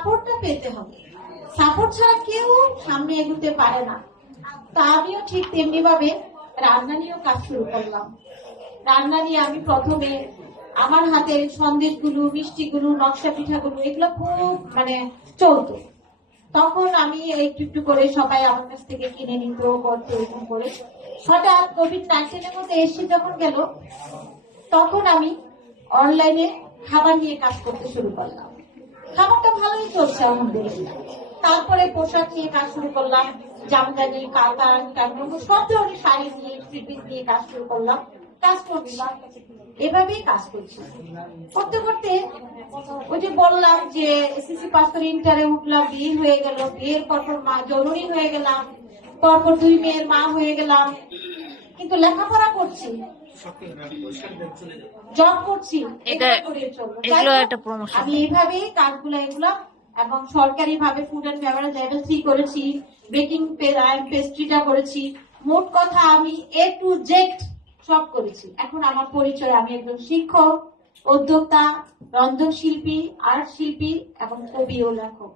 সাপোর্টটা পেতে হবে। সাপোর্ট ছাড়া কেউ সামনে এগোতে পারে না। তা আমিও ঠিক তেমনি ভাবে রান্না নিয়েও কাজ শুরু করলাম। রান্না নিয়ে আমি প্রথমে আমার হাতের সন্দেশগুলো, মিষ্টিগুলো, নকশা পিঠাগুলো এগুলো খুব চলতো। তখন আমি একটু একটু করে সবাই আমার কাছ থেকে কিনে নিত, করতো এরকম করে। হঠাৎ কোভিড-19 মধ্যে এসে যখন গেল, তখন আমি অনলাইনে খাবার নিয়ে কাজ করতে শুরু করলাম। খাবারটা ভালোই চলছে আলহামদুলিল্লাহ। তারপরে পোশাক নিয়ে কাজ শুরু করলাম, জামদানি, কাতান, কানগুলো সব ধরনের শাড়ি নিয়ে, থ্রি-পিস নিয়ে কাজ শুরু করলাম। কাজ করছি, এভাবেই কাজ করছি। করতে করতে ওই যে বললাম যে এসএসসি পাস করে ইন্টারে উঠলাম, বিয়ে হয়ে গেল। বিয়ের পর মা জননী হয়ে গেলাম, পরপর 2 মেয়ের মা হয়ে গেলাম। কিন্তু লেখাপড়া করছি, জব করছি, আমি এইভাবেই কাজগুলো এগুলো এবং সরকারি ভাবে ফুড অ্যান্ড বেভারেজ লেভেল 3 করেছি, বেকিং পেস্ট্রিটা করেছি। মোট কথা আমি A to Z সব করেছি। এখন আমার পরিচয়, আমি একজন শিক্ষক, উদ্যোক্তা, রন্ধন শিল্পী, আর্ট শিল্পী এবং কবি ও লেখক।